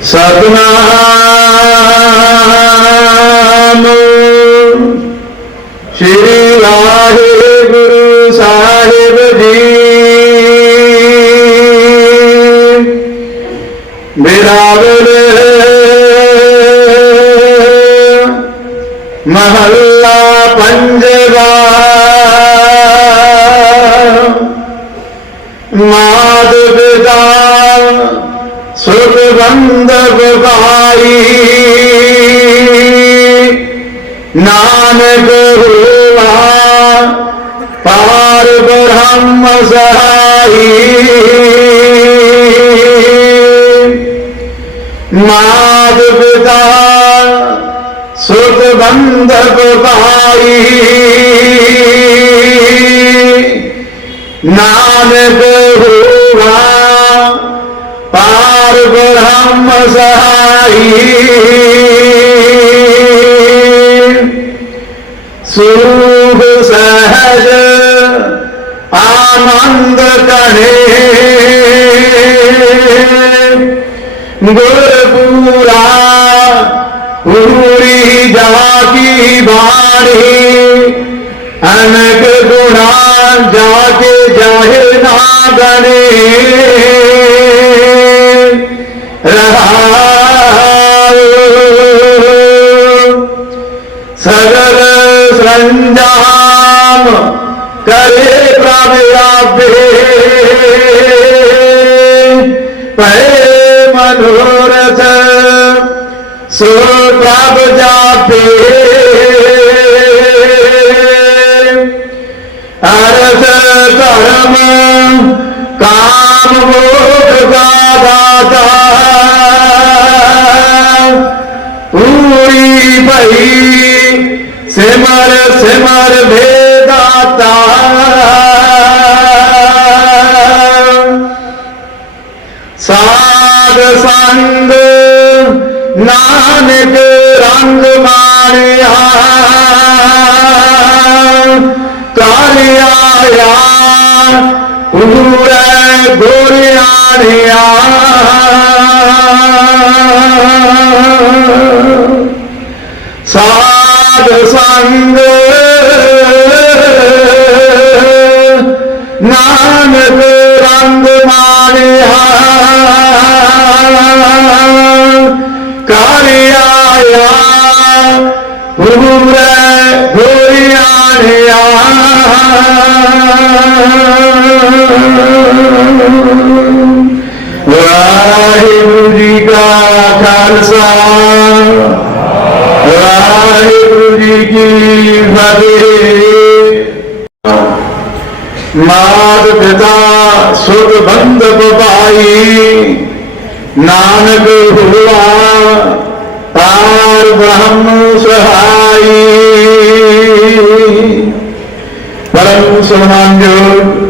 ਸਤਨਾਮ। ਸ੍ਰੀ ਵਾਹਿਗੁਰੂ ਸਾਹਿਬ ਜੀ। ਬਿਰਾਵਲ ਮਹੱਲਾ ਪੰਜਵਾ। ਮਾਦ ਪਿਤਾ ਸੁਖ ਬੰਦਪ ਭਾਈ ਨਾਨਕ ਹੋਵਾ ਪਾਰ ਬ੍ਰਹਮ ਸਹਾਈ। ਮਾਦ ਪਿਤਾ ਸੁਖ ਬੰਦਪ ਭਾਈ ਨਾਨਕ ਹੋਵਾ ਪਾਰ ਬ੍ਰਹਮ ਸਹਾਈ। ਸੂਖ ਸਹਜ ਆਨੰਦ ਕਰੇ। ਗੁਰਪੂਰਾ ਪੂਰੀ ਜਾ ਕੀ ਬਾਣੀ, ਅਨਕ ਗੁਣਾ ਜਾ ਕੇ ਜਾਹਿਰ ਨਾ ਗਣੇ। ਸੰਜਾਮ ਕਰੇ ਪ੍ਰਭ ਆਪੇ। ਪਏ ਮਨੋਰਥ ਸੋ ਪ੍ਰਭ ਜਾਪੇ। ਸਿਮਰ ਸਿਮਰ ਭੇਦਾਤਾ ਸਾਧ ਸੰਗ ਨਾਨਕ ਰੰਗ ਮਾਰਿਆ ਕਾਲਿਆ ਆਇਆ ਪੂਰੇ ਗੁਰਿਆਣਿਆ ਸਾਧ ਸੰਗ ਨਾਨਕ ਰੰਗ ਮਾਰਿਆ ਕਰ ਆਇਆ ਪੂਰੇ ਹੋਇਆਣਿਆ ਵਾਹਿਗੁਰੂ ਜੀ ਕਾ ਖਾਲਸਾ। ਵਾਹਿਗੁਰੂ ਜੀ ਕੀ ਫਤਿਹ। ਮਾਤ ਪਿਤਾ ਸੁਖ ਬੰਧਪ ਭਾਈ ਨਾਨਕ ਹੁਆ, ਪਾਰ ਬ੍ਰਹਮ ਸਹਾਈ। ਪਰਮ ਸਨਮਾਨਯੋਗ